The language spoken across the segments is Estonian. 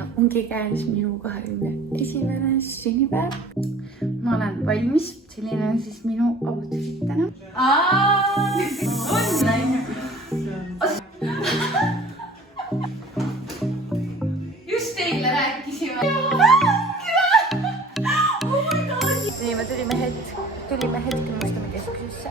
ja ongi käes minu 21. sünnipäev. Ma olen valmis, selline on siis minu outfit täna. Just teile rääkisime. Nii, me tulime hetk Mustamäe keskusesse.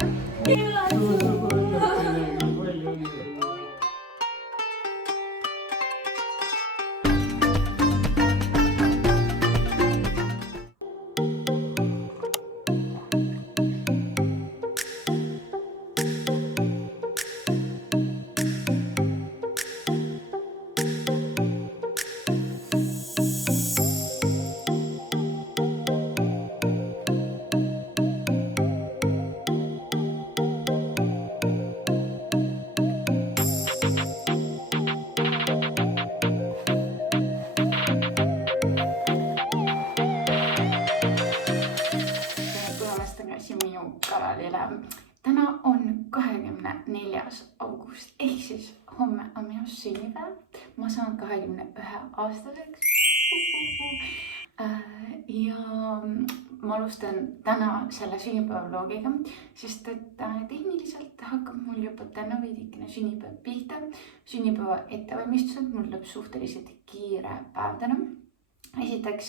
Täna on 24. august ehk siis homme on minu sünnipäev. Ma saan 21-aastaseks. Ja ma alustan täna selle sünnipäevloogiga, sest et tehniliselt hakkab mul juba täna veidikene sünnipäev pihta. Sünnipäeva ettevalmistused mul lõpp suhteliselt kiire päev täna. Esiteks,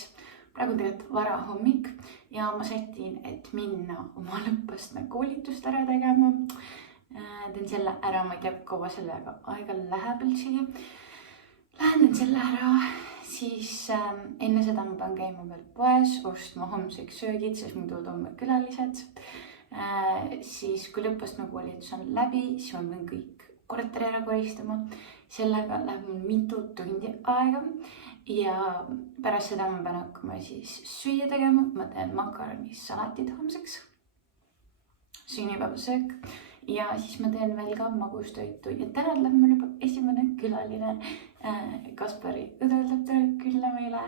praegu tegelikult varahommik ja ma sätin, et minna oma lõppastme koolitust ära tegema. Teen selle ära, ma ei tea, kaua sellega aega läheb üldsegi. Lähen selle ära, siis enne seda ma pean käima veel poes, ostma homseks söögid, sest muidu toome külalised. Siis kui lõppastme koolitus on läbi, siis ma pean kõik korteri ära koristama. Sellega läheb mul mitu tundi aega. Ja pärast seda ma pean hakkama siis süüa tegema. Ma teen makaronissalatid homseks, sünnipäevasöök ja siis ma teen veel ka magustoitu. Ja täna läheb mul juba esimene külaline. Kaspari õde tuleb külla meile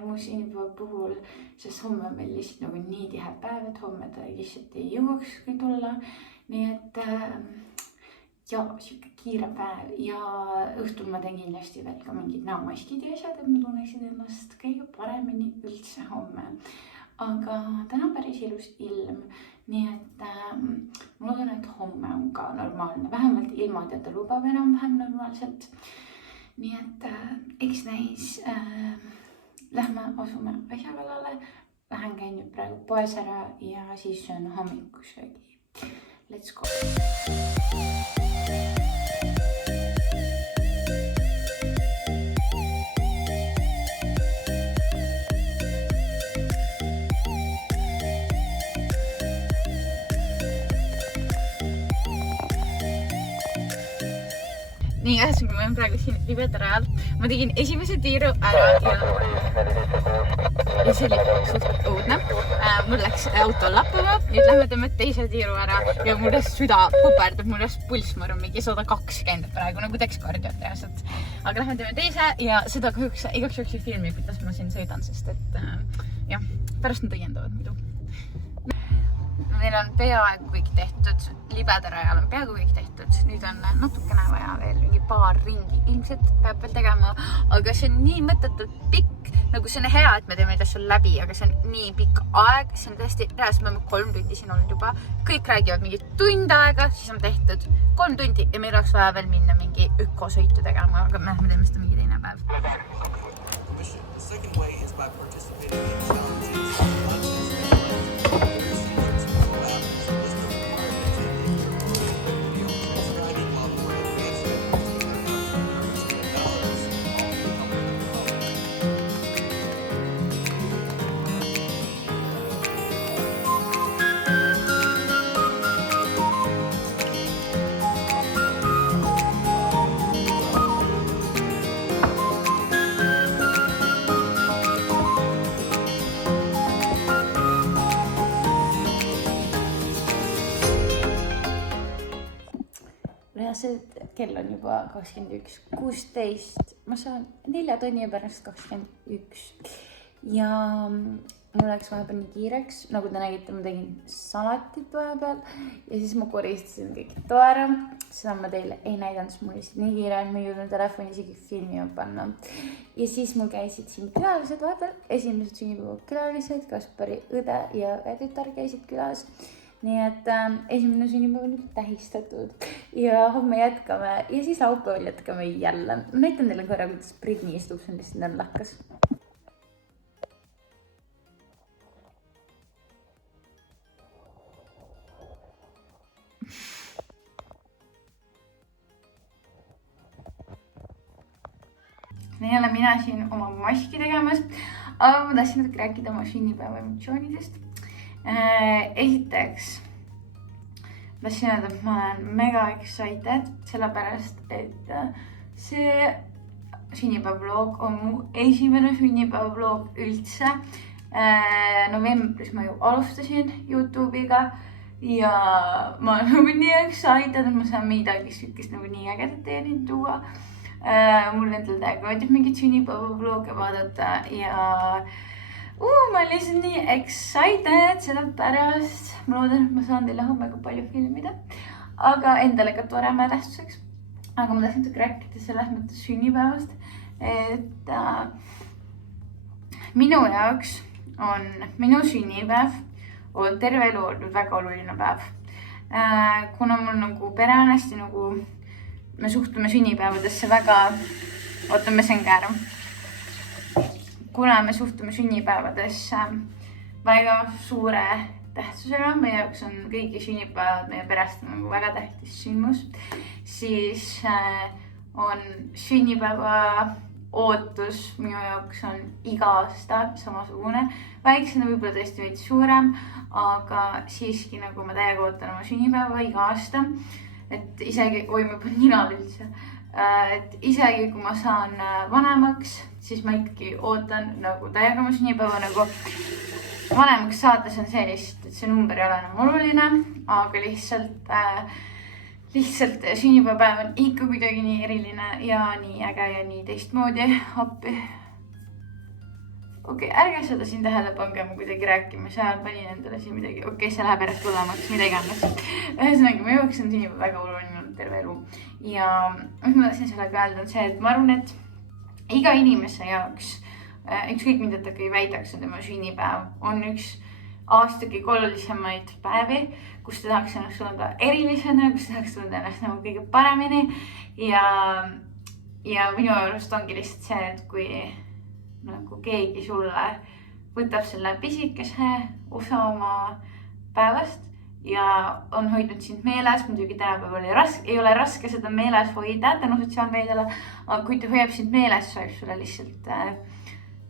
mu sünnipäeva puhul, sest homme on meil lihtsalt nagu nii tihe päev, et homme ta lihtsalt ei jõuakski tulla. Nii et ja siuke kiire päev ja õhtul ma teen kindlasti veel ka mingid näomaskid ja asjad, et ma tunneksin ennast kõige paremini üldse homme. Aga täna on päris ilus ilm, nii et ma loodan, et homme on ka normaalne, vähemalt ilmateade lubab enam-vähem normaalselt. Nii et eks näis, lähme asume asja kallale, lähen käin nüüd praegu poes ära ja siis söön hommikusöögi. Let's go! Nii, ühesõnaga ma olen praegu siin Libeda rajal. Ma tegin esimese tiiru ära ja see oli suht õudne. Mul läks auto lappama, nüüd lähme teeme teise tiiru ära ja mul süda puperdab, mul pulss ma arvan mingi 120 praegu, nagu teeks kardiot reaalselt. Aga lähme teeme teise ja seda kahjuks igaks juhuks filmi, kuidas ma siin sõidan, sest et jah, pärast nad õiendavad muidu. Meil on peaaegu kõik tehtud, Libeda rajal on peaaegu kõik tehtud, nüüd on natukene vaja veel mingi paar ringi, ilmselt peab veel tegema, aga see on nii mõttetult pikk, nagu see on hea, et me teeme neid asju läbi, aga see on nii pikk aeg, see on tõesti reaalselt, me oleme 3 tundi siin olnud juba, kõik räägivad mingi tund aega, siis on tehtud 3 tundi ja meil oleks vaja veel minna mingi ökosõitu tegema, aga me teeme seda mingi teine päev. Kell on juba 21.16, ma saan 4 tunni pärast 21 ja mul läks vahepeal nii kiireks, nagu te nägite, ma tegin salatit vahepeal ja siis ma koristasin kõik too ära. Seda ma teile ei näidanud, sest mul lihtsalt nii kiire, et ma ei jõudnud telefoni isegi filmi panna. Ja siis mul käisid siin külalised vahepeal, esimesed sünnipäeva külalised, Kaspari õde ja tütar käisid külas. Nii et esimene sünnipäev on nüüd tähistatud ja homme jätkame ja siis laupäeval jätkame jälle. Ma näitan teile korra, kuidas Britni istub, see on lihtsalt naljakas. Ei ole mina siin oma maski tegemas, aga ma tahtsin natuke rääkida oma sünnipäeva emotsioonidest. Esiteks, ma tahtsin öelda, et ma olen mega excited, sellepärast, et see sünnipäevavlog on mu esimene sünnipäevavlog üldse. Novembris ma ju alustasin YouTube'iga ja ma olen nagu nii excited, et ma saan midagi sükest nagu nii ägedat teeni tuua. Mul endal täiega meeldib mingit sünnipäevavloge vaadata ja ma olen lihtsalt nii excited sellepärast. Ma loodan, et ma saan teile homme ka palju filmida, aga endale ka tore mälestuseks. Aga ma tahtsin rääkida selles mõttes sünnipäevast, et minu jaoks on minu sünnipäev on terve elu olnud väga oluline päev. Kuna mul nagu pere on hästi nagu me suhtume sünnipäevadesse väga, ootame sen ka ära. Kuna me suhtume sünnipäevadesse väga suure tähtsusega, meie jaoks on kõigi sünnipäevad meie perest nagu väga tähtis sündmus, siis on sünnipäeva ootus minu jaoks on iga aasta samasugune. Väiksena võib-olla tõesti veidi suurem, aga siiski nagu ma täiega ootan oma sünnipäeva iga aasta. Et isegi, ma pean ninal üldse, et isegi kui ma saan vanemaks, siis ma ikkagi ootan nagu täiega oma sünnipäeva nagu vanemaks saades on see lihtsalt, et see number ei ole enam oluline, aga lihtsalt sünnipäevapäev on ikka kuidagi nii eriline ja nii äge ja nii teistmoodi appi. Okei, ärge seda siin tähele pange, ma kuidagi rääkima, seal panin endale siin midagi. Okei, see läheb järjest tulemaks, midagi annaks. Ühesõnaga, ma jõuks on sünnipäev väga oluline terve elu. Ja mis ma tahtsin sellega öelda on see, et ma arvan, et iga inimese jaoks, ükskõik mida ta kõi väidaks, et tema sünnipäev on üks aasta kõige olulisemaid päevi, kus ta tahaks ennast tunda erilisena, kus ta tahaks tunda ennast nagu kõige paremini. Ja minu arust ongi lihtsalt see, et kui nagu keegi sulle võtab selle pisikese osa oma päevast ja on hoidnud sind meeles, muidugi tänapäeval ei ole raske seda meeles hoida tänu sotsiaalmeediale, aga kui ta hoiab sind meeles, saab sulle lihtsalt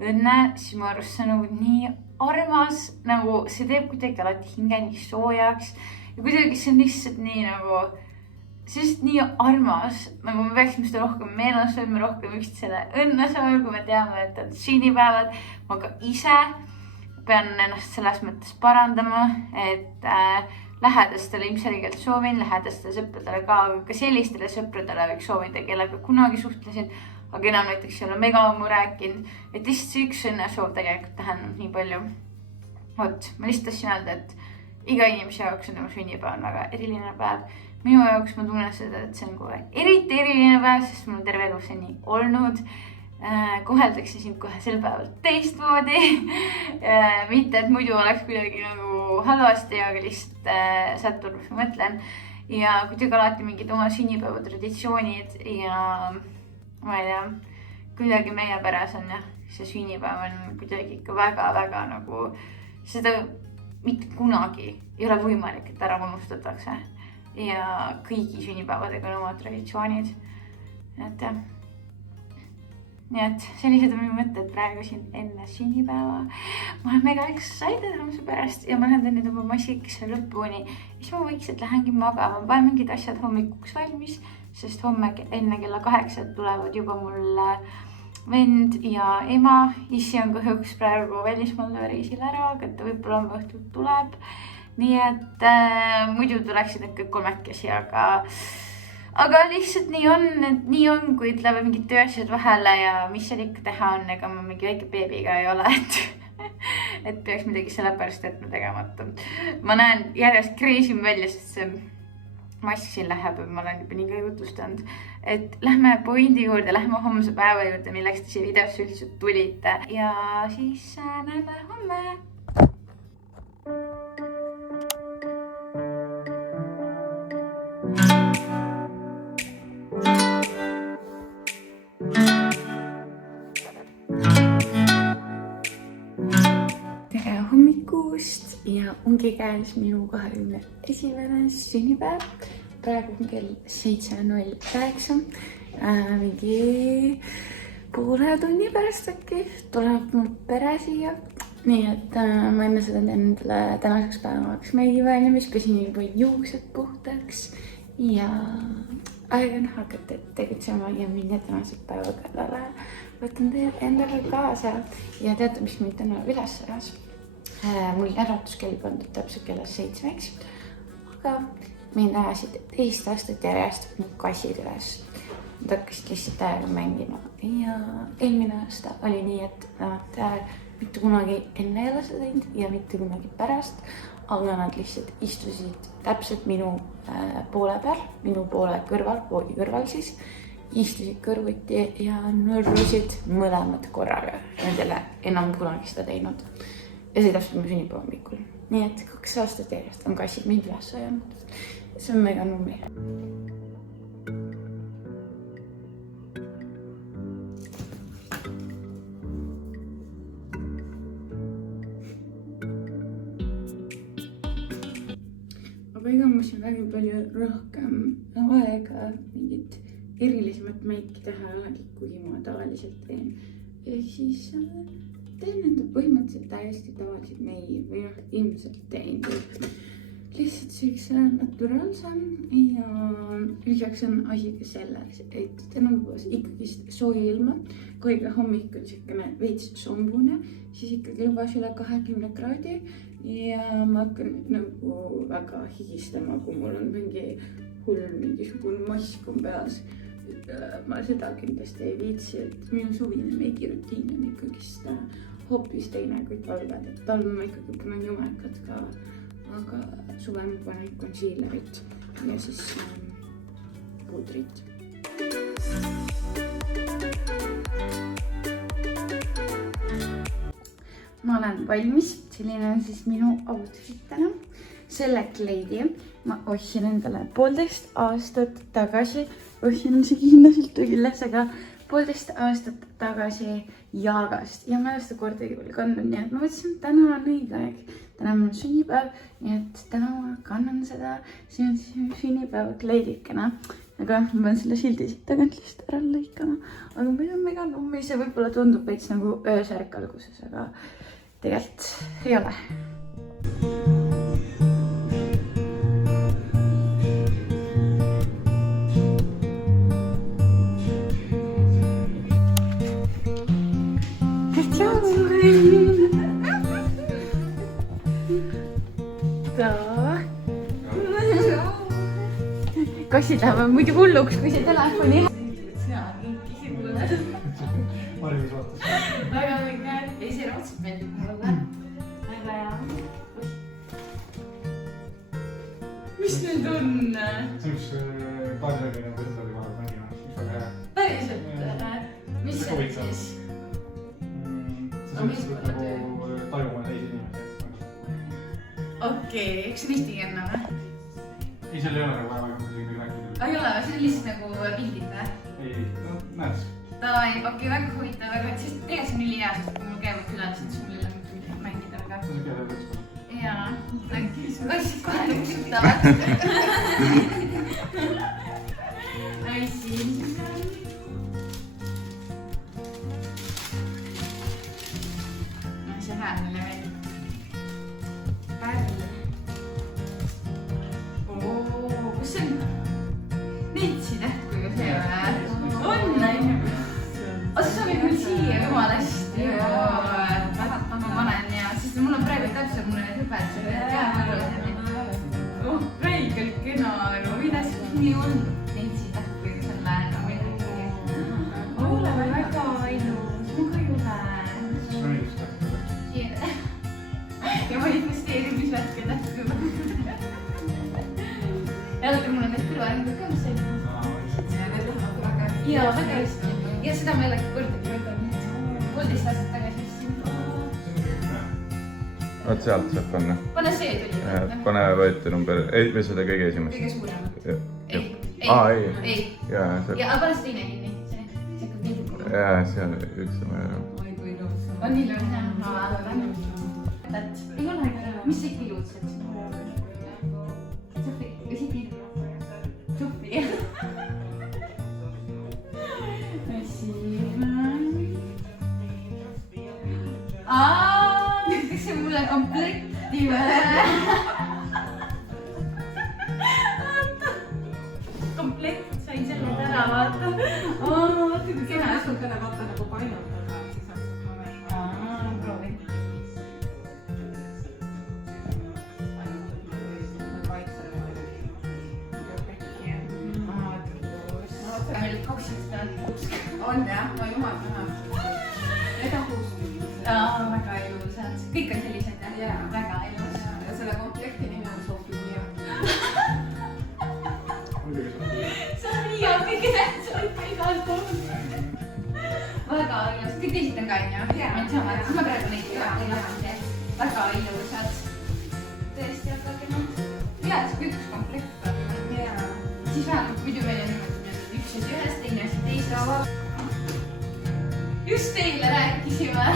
õnne, siis mu arust see on nagu nii armas, nagu see teeb kuidagi alati hinge nii soojaks ja kuidagi see on lihtsalt nii nagu see on nii armas, nagu me peaksime seda rohkem meeles hoidma, rohkem üksteisele õnne soovima, kui me teame, et on sünnipäevad. Ma ka ise pean ennast selles mõttes parandama, et lähedastele ilmselgelt soovin, lähedastele sõpradele ka sellistele sõpradele võiks soovida, kellega kunagi suhtlesin, aga enam näiteks ei ole mega ammu rääkinud, et lihtsalt see üks õnnesoov tegelikult tähendab nii palju. Oot, ma lihtsalt tahtsin öelda, et iga inimese jaoks on tema sünnipäev väga eriline päev. Minu jaoks ma tunnen seda, et see on kohe eriti eriline päev, sest mul on terve elu see nii olnud. Koheldakse sind kohe sel päeval teistmoodi. Mitte, et muidu oleks kuidagi nagu halvasti, aga lihtsalt sattunud, mis ma mõtlen. Ja kuidagi alati mingid oma sünnipäeva traditsioonid ja ma ei tea, kuidagi meie peres on jah, see sünnipäev on kuidagi ikka väga-väga nagu seda mitte kunagi ei ole võimalik, et ära unustatakse. Ja kõigi sünnipäevadega on oma traditsioonid. Et jah. Nii et sellised on minu mõtted praegu siin enne sünnipäeva. Ma olen mega excited homse pärast ja ma lähen nüüd oma massikese lõpuni. Siis ma võiks, et lähengi magama. Panen mingid asjad hommikuks valmis, sest homme enne kella 8 tulevad juba mul vend ja ema. Issi on kahjuks praegu välismaal reisil ära, aga ta võib-olla homme õhtul tuleb. Nii et muidu tuleksid need kõik kolmekesi, aga lihtsalt nii on, kui tulevad mingid tööasjad vahele ja mis seal ikka teha on, ega ma mingi väike beebiga ei ole, et et peaks midagi sellepärast jätma tegemata. Ma näen järjest kreesim välja, sest see mask siin läheb ja ma olen juba nii ka jutustanud, et lähme pointi juurde, lähme homse päeva juurde, milleks te siia videosse üldse tulite ja siis näeme homme. Ja ongi käes minu 21. sünnipäev. Praegu on kell 7:09. Mingi poole tunni pärast äkki tuleb mul pere siia. Nii et ma enne seda teen endale tänaseks päevaks meigi välja, pesin juba juuksed puhtaks ja aeg on hakata tegutsema ja minna tänase päeva kallale. Võtan teile endale kaasa ja teate, mis mind täna üles ajas? Mul äratuskell pandud täpselt kella 7, aga mind ajasid 2 aastat järjest mu kassid üles. Nad hakkasid lihtsalt aega mängima ja eelmine aasta oli nii, et nad mitte kunagi enne ei ole seda teinud ja mitte kunagi pärast, aga nad lihtsalt istusid täpselt minu poole peal, minu poole kõrval, voodi kõrval siis, istusid kõrvuti ja nõrrusid mõlemad korraga. Nad ei ole enam kunagi seda teinud. Ja see täpselt mu sünnipäeva hommikul. Nii et 2 aastat järjest on kassid mind üles ajanud. See on mega nummi. Aga ega ma siin väga palju rohkem aega mingit erilisemat meiki teha ei olegi, kuigi ma tavaliselt teen. Ja siis teen enda põhimõtteliselt täiesti tavaliselt meigi või ilmselt teen. Lihtsalt selleks naturaalsem ja lisaks on asi ka selleks, et tänapäevas ikkagi sooja ilma, kui hommik on siukene veits sombune, siis ikkagi lubas üle 20 kraadi ja ma hakkan nagu väga higistama, kui mul on mingi hull mingisugune mask on peas. Ma seda kindlasti ei viitsi, et minu suvine meigirutiin on ikkagist hoopis teine kui talved, et talvel ma ikkagi panen jumekad ka, aga suvel ma panen concealerit ja siis pudrit. Ma olen valmis, selline on siis minu outfit täna. Selle kleidi ma ostsin endale 1,5 aastat tagasi. Ostsin see hinnaselt üles, aga 1,5 aastat tagasi Jaagast ja ma ei ole seda kordagi veel kandnud, nii et ma mõtlesin, et täna on õige aeg. Täna on mul sünnipäev, nii et täna ma kannan seda. See on siis sünnipäeva kleidikena. Aga ma pean selle sildi siit tagant lihtsalt ära lõikama. Aga meil on mega nummi, see võib-olla tundub veits nagu öösärk alguses, aga tegelikult ei ole. Kassid lähevad muidu hulluks, kui see telefoni sina kinkisi mulle. Väga mingi, ei see raudselt meeldib mulle. Väga hea. Mis nüüd on? See üks kaarjärgi nagu võtta oli vaja mängima, mis väga hea. Päriselt? Mis see siis? See on nagu tajuma teisi inimesi. Okei, eks see on eestikeelne või? Ei, seal ei ole nagu vaja midagi rääkida. Ei ole, see on lihtsalt nagu pildid või? Ei, no näed. Okei, väga huvitav, aga siis tegelikult see on ülihea, sest kui mul käivad külalised, siis mul ei ole mitte mängida väga. See on ikka hea võtsma. Jaa, kassid kohe nuksutavad. Ai siin. See hääl meile veel. Pärl. Kus see on? Neitsi tähtkuga see või? On näin. Osa sobib mul siia jumalasti. Ma panen ja siis mul on praegu täpselt mulle need hüped. Räigelt kena. väga hästi. Ja seda ma jällegi kordagi võtan. 13 aastat tagasi siin. Vaat sealt saab panna. Pane see tuli. Pane võeti number, või seda kõige esimest. Kõige suurem. Ei. Ja pane see teine kinni. See hakkab nii kukku. Jaa, see on üks sama ära. Oi, kui ilus. On ilus, jah. Ei ole ära. Mis see ikka ilutsed? Sofi, või siit nii? Sofi. Kas see mulle komplekti või? Komplekt sain selle ära vaata. Vaata kui kena. Sul täna vaata nagu painutada, siis saaks proovi. Meil kaksid on jah, ma jumal näha. Need on kuus. Väga ilusad. Kõik on sellised jah? Väga ilus. Ja selle komplekti nimi on Sofia. Sofia, kõige tähtsam igal pool. Väga ilus. Kõik teised on ka on ju? Need samad. Siis ma praegu neid ilusad. Väga ilusad. Tõesti, aga kenad. Hea, et see üks komplekt on. Siis vähemalt muidu meil on üks asi ühes, teine asi teises. Just teile rääkisime.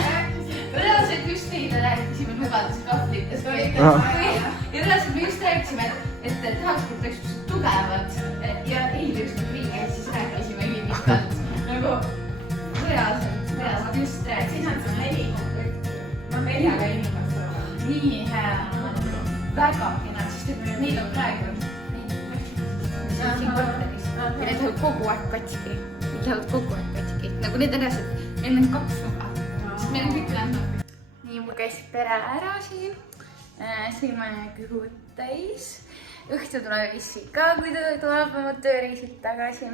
Reaalselt just teile rääkisime lubaduskahvlites. Ja reaalselt me just rääkisime, et tahaks, et oleks tugevad ja eile just nagu viige, siis rääkisime ülimikalt. Nagu reaalselt just rääkisime. Siis on see 4 komplekti. Ma 4 inimest. Nii hea. Väga kenad, sest et neil on praegu siin korteris. Ja need lähevad kogu aeg katki. Nagu need on reaalselt, meil on 2 luba. Sest meil on kõik läinud. Nii, mul käis pere ära siin. Sõime kõhud täis. Õhtu tuleb issi ka, kui ta tuleb oma tööreisilt tagasi.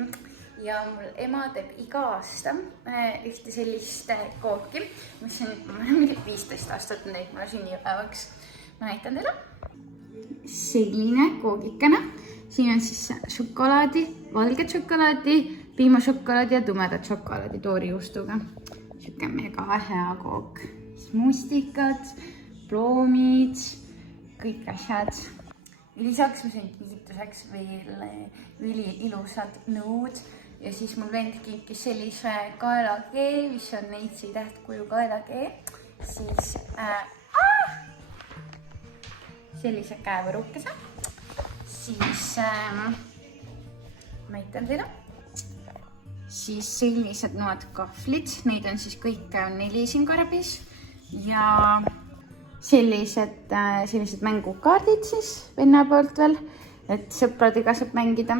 Ja mul ema teeb iga aasta ühte sellist kooki, mis on 15 aastat neid mulle sünnipäevaks. Ma näitan teile. Selline koogikene. Siin on siis šokolaadi, valget šokolaadi, piimašokolaadi ja tumedat šokolaadi toorijuustuga. Siuke mega hea kook. Mustikad, ploomid, kõik asjad. Ja lisaks ma sain kiituseks veel üliilusad nõud. Ja siis mul vend kinkis sellise kaelakee, mis on neitsi tähtkuju kaelakee. Siis sellise käevõrukese. Siis näitan teile. Siis sellised noad kahvlid, neid on siis kõik 4 siin karbis. Ja sellised mängukaardid siis venna poolt veel, et sõpradega saab mängida.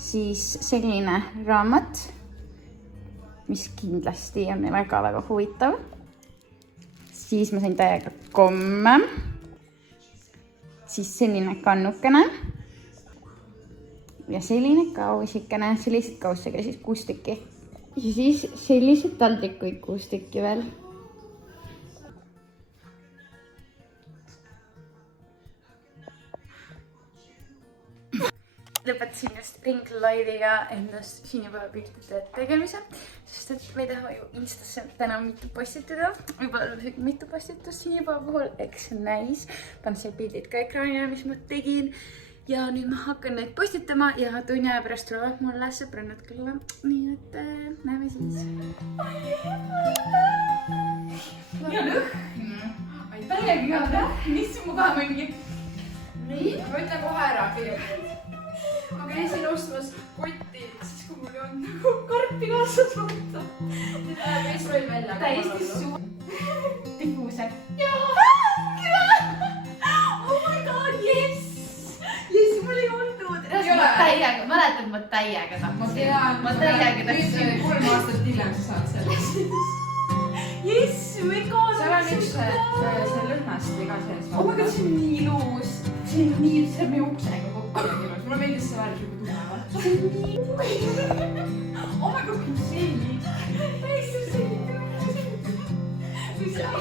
Siis selline raamat, mis kindlasti on väga-väga huvitav. Siis ma sain täiega komme. Siis selline kannukene. Ja selline kausikene, sellised kaussega siis 6 tükki. Ja siis sellised taldrikuid 6 tükki veel. Lõpetasin just Ringlive'iga endast sünnipäevapiltide tegemise, sest et me ei taha ju Instasse täna mitu postitada. Võib-olla mitu postitust sünnipäeva puhul, eks näis. Panen see pildid ka ekraanile, mis ma tegin. Ja nüüd ma hakkan neid postitama ja tunni aja pärast tulevad mulle sõbrannad külla. Nii et näeme siis. Ja lõhn. Täiegi hea. Mis mu kohe mingi? Nii, ma ütlen kohe ära kõigepealt. Ma käisin ostmas kotti, siis kui mul ei olnud nagu karpi kaasas vaata. Nüüd läheb ees roll välja. Täiesti suur. Diffuuser. Jaa! Oh my god, yes! Yes, mul ei olnud. Mäletan, ma täiega tahtsin. Ma täiega tahtsin. 3 aastat hiljem sa saad sellest. Yes, me kaasame. Seal on üks see lõhnast iga sees. Oh my god, see on nii ilus. See on nii, see on meie uksega kokku. Mulle meeldis see värv juba tugevat. See on nii ilus. Oh my god, see on nii. Täiesti see on nii. Mis see on?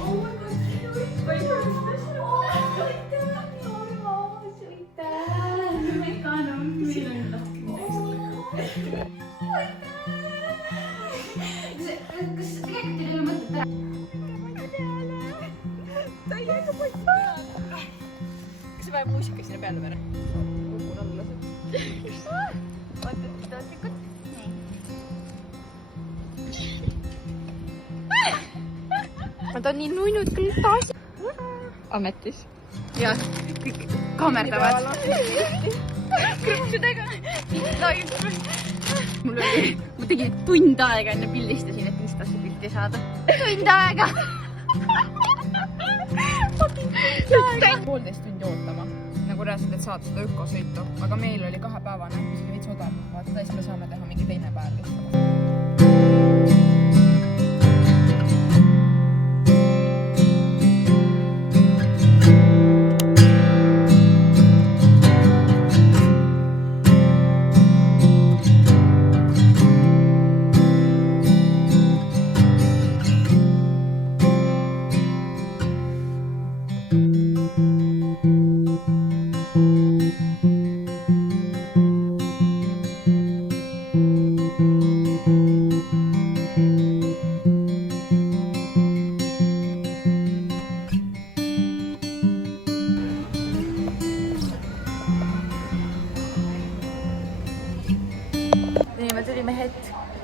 Oh my god, see on nii. kas tegelikult teil ei ole mõtet teha? Kas see vajab muusika sinna peale või? Kukun alla see. Oot-oot-oot-oot. Ta on nii nuinud küll taas. Ametis. Ja kõik kaamerdavad. Krõpsudega. Mul oli, ma tegin tund aega enne pildistasin, et Instasse pilti saada. Tund aega. 1,5 tundi ootama. Nagu reaalselt, et saada seda ökosõitu. Aga meil oli 2-päevane, mis oli veits odav. Vaata, tõesti me saame teha mingi teine päev lihtsalt.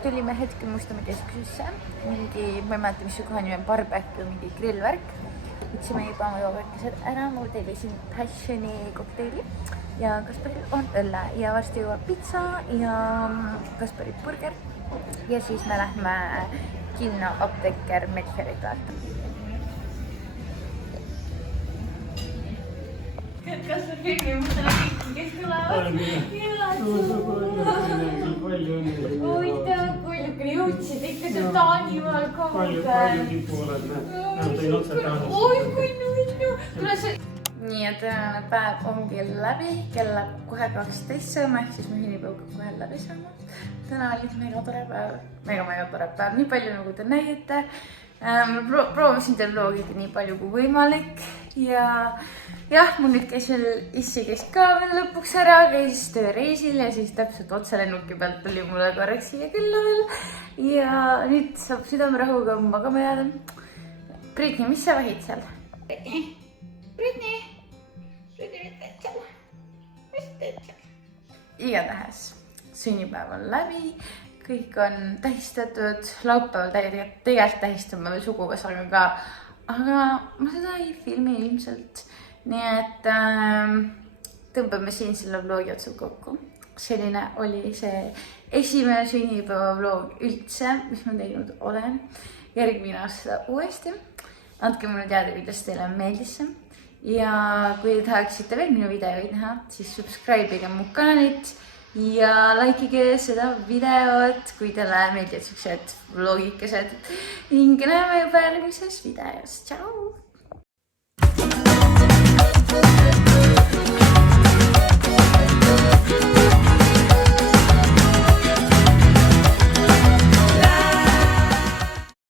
tulime hetkel Mustamäe keskusesse, mingi, ma ei mäleta, mis see koha nimi on, barbecue, mingi grillvärk. Võtsime juba oma joovärkised ära, ma tellisin passioni kokteili ja Kasparil on õlle ja varsti jõuab pitsa ja Kasparil burger. Ja siis me lähme kinno apteeker Medferit vaatama. Kas me filmi muutame kõik, kes tulevad? Oita, kui jõudsid ikka see Taanimaal kaugel. Oi, kui nunnu. Nii, et tänane päev ongi läbi, kell läheb kohe 12 saama, ehk siis mu hinipäev kohe läbi saama. Täna oli mega tore päev, mega tore päev, nii palju nagu te nägite. Proovisin teil vlogida nii palju kui võimalik ja jah, mul nüüd käis veel issi käis ka veel lõpuks ära, käis tööreisil ja siis täpselt otselennuki pealt tuli mulle korraks siia külla veel ja nüüd saab südamerahuga magama jääda. Britni, mis sa vahid seal? Britni, mis teed seal? Igatahes, sünnipäev on läbi, kõik on tähistatud, laupäeval tegelikult tähistame veel suguvõsaga ka, aga ma seda ei filmi ilmselt. Nii et tõmbame siin selle vlogi otsad kokku. Selline oli see esimene sünnipäeva vlog üldse, mis ma teinud olen. Järgmine aasta uuesti. Andke mulle teada, kuidas teile meeldis see. Ja kui tahaksite veel minu videoid näha, siis subscribe'ige mu kanalit ja likeige seda videot, kui teile meeldivad siuksed vlogikesed. Ning näeme juba järgmises videos. Tšau!